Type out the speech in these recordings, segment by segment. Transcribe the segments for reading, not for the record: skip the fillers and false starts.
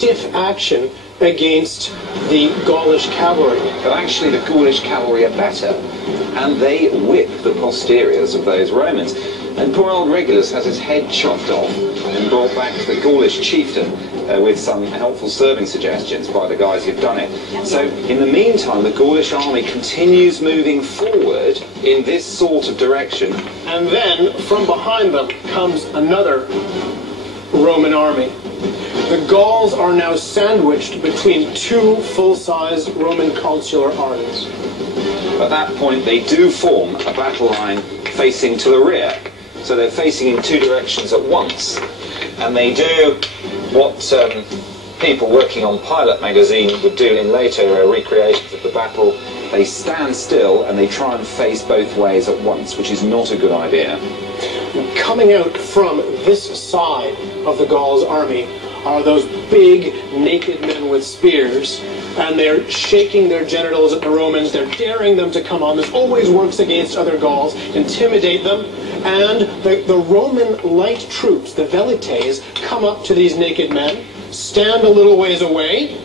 stiff action against the Gaulish cavalry. But actually the Gaulish cavalry are better, and they whip the posteriors of those Romans. And poor old Regulus has his head chopped off and brought back to the Gaulish chieftain with some helpful serving suggestions by the guys who've done it. So in the meantime, the Gaulish army continues moving forward in this sort of direction. And then from behind them comes another Roman army. The Gauls are now sandwiched between two full-size Roman consular armies. At that point, they do form a battle line facing to the rear. So they're facing in two directions at once. And they do what people working on Pilot magazine would do in later recreations of the battle. They stand still and they try and face both ways at once, which is not a good idea. Coming out from this side of the Gauls' army are those big, naked men with spears, and they're shaking their genitals at the Romans. They're daring them to come on. This always works against other Gauls, intimidate them, and the Roman light troops, the velites, come up to these naked men, stand a little ways away,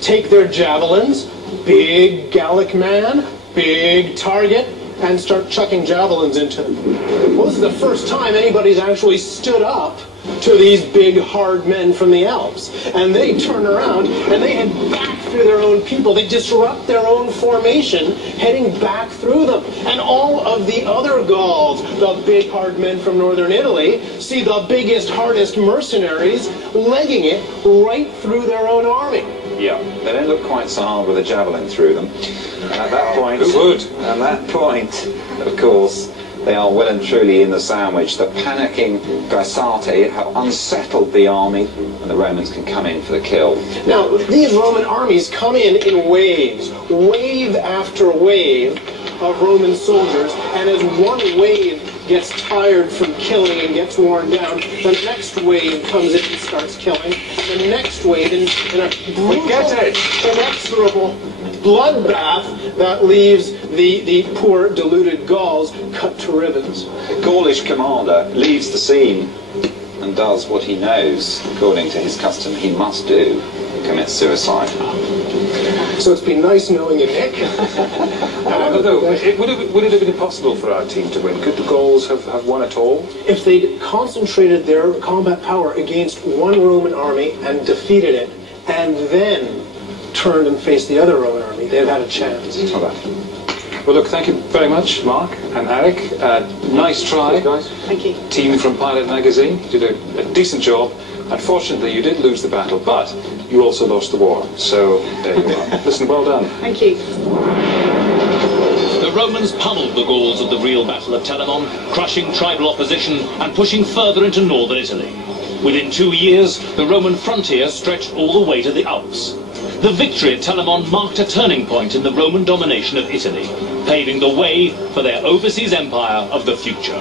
take their javelins, big Gallic man, big target, and start chucking javelins into them. Well, this is the first time anybody's actually stood up to these big, hard men from the Alps. And they turn around and they head back through their own people. They disrupt their own formation, heading back through them. And all of the other Gauls, the big, hard men from northern Italy, see the biggest, hardest mercenaries legging it right through their own army. Yeah, they don't look quite so hard with a javelin through them. And at that point, at that point, of course, they are well and truly in the sandwich. The panicking Gaisate have unsettled the army, and the Romans can come in for the kill. Now, these Roman armies come in waves, wave after wave of Roman soldiers, and as one wave gets tired from killing and gets worn down, the next wave comes in and starts killing, and the next wave in a brutal, inexorable bloodbath that leaves the poor deluded Gauls cut to ribbons. The Gaulish commander leaves the scene and does what he knows, according to his custom, he must do: commit suicide. So it's been nice knowing you, Nick. Would it have been possible for our team to win? Could the Gauls have won at all? If they'd concentrated their combat power against one Roman army and defeated it, and then turned and faced the other Roman army, they'd have had a chance. Well, look, thank you very much, Mark and Eric. Nice try. Guys. Thank you. Team from Pilot magazine did a decent job. Unfortunately, you did lose the battle, but you also lost the war. So there you are. Listen, well done. Thank you. The Romans pummeled the Gauls at the real Battle of Telamon, crushing tribal opposition and pushing further into northern Italy. Within 2 years, the Roman frontier stretched all the way to the Alps. The victory at Telamon marked a turning point in the Roman domination of Italy, paving the way for their overseas empire of the future.